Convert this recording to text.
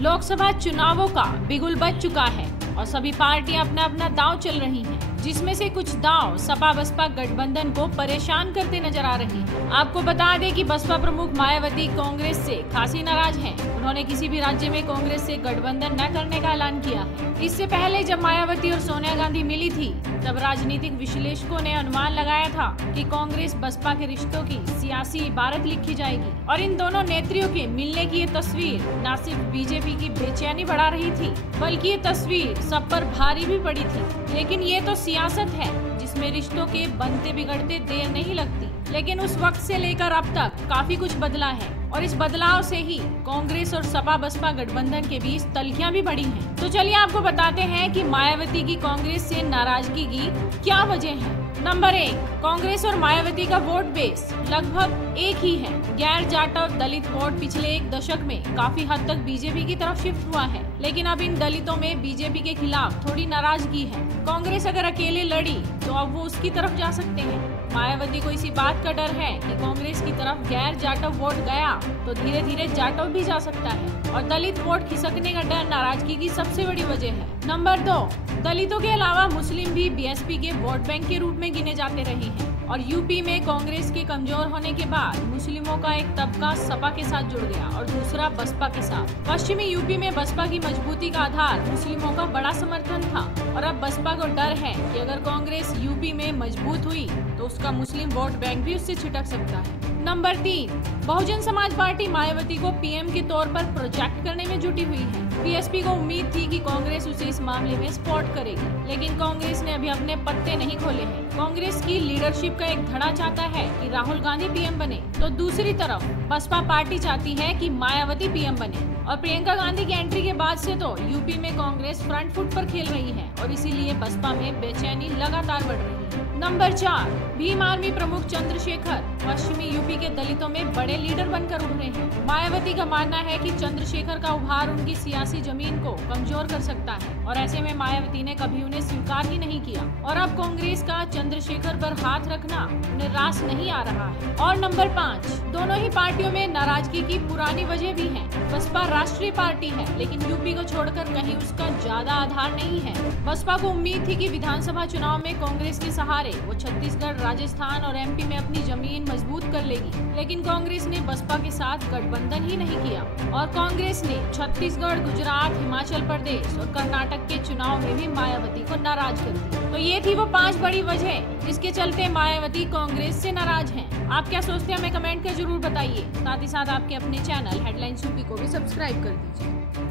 लोकसभा चुनावों का बिगुल बज चुका है और सभी पार्टियां अपना अपना दांव चल रही हैं, जिसमें से कुछ दांव सपा बसपा गठबंधन को परेशान करते नजर आ रहे हैं। आपको बता दें कि बसपा प्रमुख मायावती कांग्रेस से खासी नाराज हैं। उन्होंने किसी भी राज्य में कांग्रेस से गठबंधन न करने का ऐलान किया है। इससे पहले जब मायावती और सोनिया गांधी मिली थी, तब राजनीतिक विश्लेषकों ने अनुमान लगाया था कि कांग्रेस बसपा के रिश्तों की सियासी इबारत लिखी जाएगी और इन दोनों नेत्रियों के मिलने की ये तस्वीर न सिर्फ बीजेपी की बेचैनी बढ़ा रही थी, बल्कि ये तस्वीर सब पर भारी भी पड़ी थी। लेकिन ये तो सियासत है, जिसमें रिश्तों के बनते बिगड़ते देर नहीं लगती। लेकिन उस वक्त से लेकर अब तक काफी कुछ बदला है और इस बदलाव से ही कांग्रेस और सपा बसपा गठबंधन के बीच तल्खियां भी बढ़ी हैं। तो चलिए आपको बताते हैं कि मायावती की कांग्रेस से नाराजगी की क्या वजह है। नंबर 1, कांग्रेस और मायावती का वोट बेस लगभग एक ही है। गैर जाटव दलित वोट पिछले एक दशक में काफी हद तक बीजेपी की तरफ शिफ्ट हुआ है, लेकिन अब इन दलितों में बीजेपी के खिलाफ थोड़ी नाराजगी है। कांग्रेस अगर अकेले लड़ी तो अब वो उसकी तरफ जा सकते हैं। मायावती को इसी बात का डर है कि कांग्रेस की तरफ गैर जाटव वोट गया तो धीरे धीरे जाटव भी जा सकता है और दलित वोट खिसकने का डर नाराजगी की सबसे बड़ी वजह है। नंबर 2, दलितों के अलावा मुस्लिम भी बीएसपी के वोट बैंक के रूप में गिने जाते रहे हैं और यूपी में कांग्रेस के कमजोर होने के बाद मुस्लिमों का एक तबका सपा के साथ जुड़ गया और दूसरा बसपा के साथ। पश्चिमी यूपी में बसपा की मजबूती का आधार मुस्लिमों का बड़ा समर्थन था और अब बसपा को डर है कि अगर कांग्रेस यूपी में मजबूत हुई तो उसका मुस्लिम वोट बैंक भी उससे छिटक सकता है। नंबर 3, बहुजन समाज पार्टी मायावती को पीएम के तौर पर प्रोजेक्ट करने में जुटी हुई है। बीएसपी को उम्मीद थी कि कांग्रेस उसे इस मामले में सपोर्ट करेगी, लेकिन कांग्रेस ने अभी अपने पत्ते नहीं खोले हैं। कांग्रेस की लीडरशिप का एक धड़ा चाहता है कि राहुल गांधी पीएम बने, तो दूसरी तरफ बसपा पार्टी चाहती है कि मायावती पीएम बने। और प्रियंका गांधी की एंट्री के बाद से तो यूपी में कांग्रेस फ्रंट फुट पर खेल रही है और इसीलिए बसपा में बेचैनी लगातार बढ़ रही है। नंबर 4, भीम आर्मी प्रमुख चंद्रशेखर पश्चिमी यूपी के दलितों में बड़े लीडर बनकर उभरे हैं। मायावती का मानना है कि चंद्रशेखर का उभार उनकी सियासी जमीन को कमजोर कर सकता है और ऐसे में मायावती ने कभी उन्हें स्वीकार ही नहीं किया और अब कांग्रेस का चंद्रशेखर पर हाथ रखना उन्हें रास नहीं आ रहा है। और नंबर 5, दोनों ही पार्टियों में नाराजगी की पुरानी वजह भी है। बसपा राष्ट्रीय पार्टी है, लेकिन यूपी को छोड़कर कहीं उसका ज्यादा आधार नहीं है। बसपा को उम्मीद थी कि विधानसभा चुनाव में कांग्रेस के सहारे वो छत्तीसगढ़, राजस्थान और एमपी में अपनी जमीन मजबूत कर लेगी, लेकिन कांग्रेस ने बसपा के साथ गठबंधन ही नहीं किया और कांग्रेस ने छत्तीसगढ़, गुजरात, हिमाचल प्रदेश और कर्नाटक के चुनाव में भी मायावती को नाराज कर दिया। तो ये थी वो 5 बड़ी वजह जिसके चलते मायावती कांग्रेस से नाराज हैं। आप क्या सोचते हैं हमें कमेंट कर जरूर बताइए। साथ ही साथ आपके अपने चैनल हेडलाइंस यूपी को भी सब्सक्राइब कर दीजिए।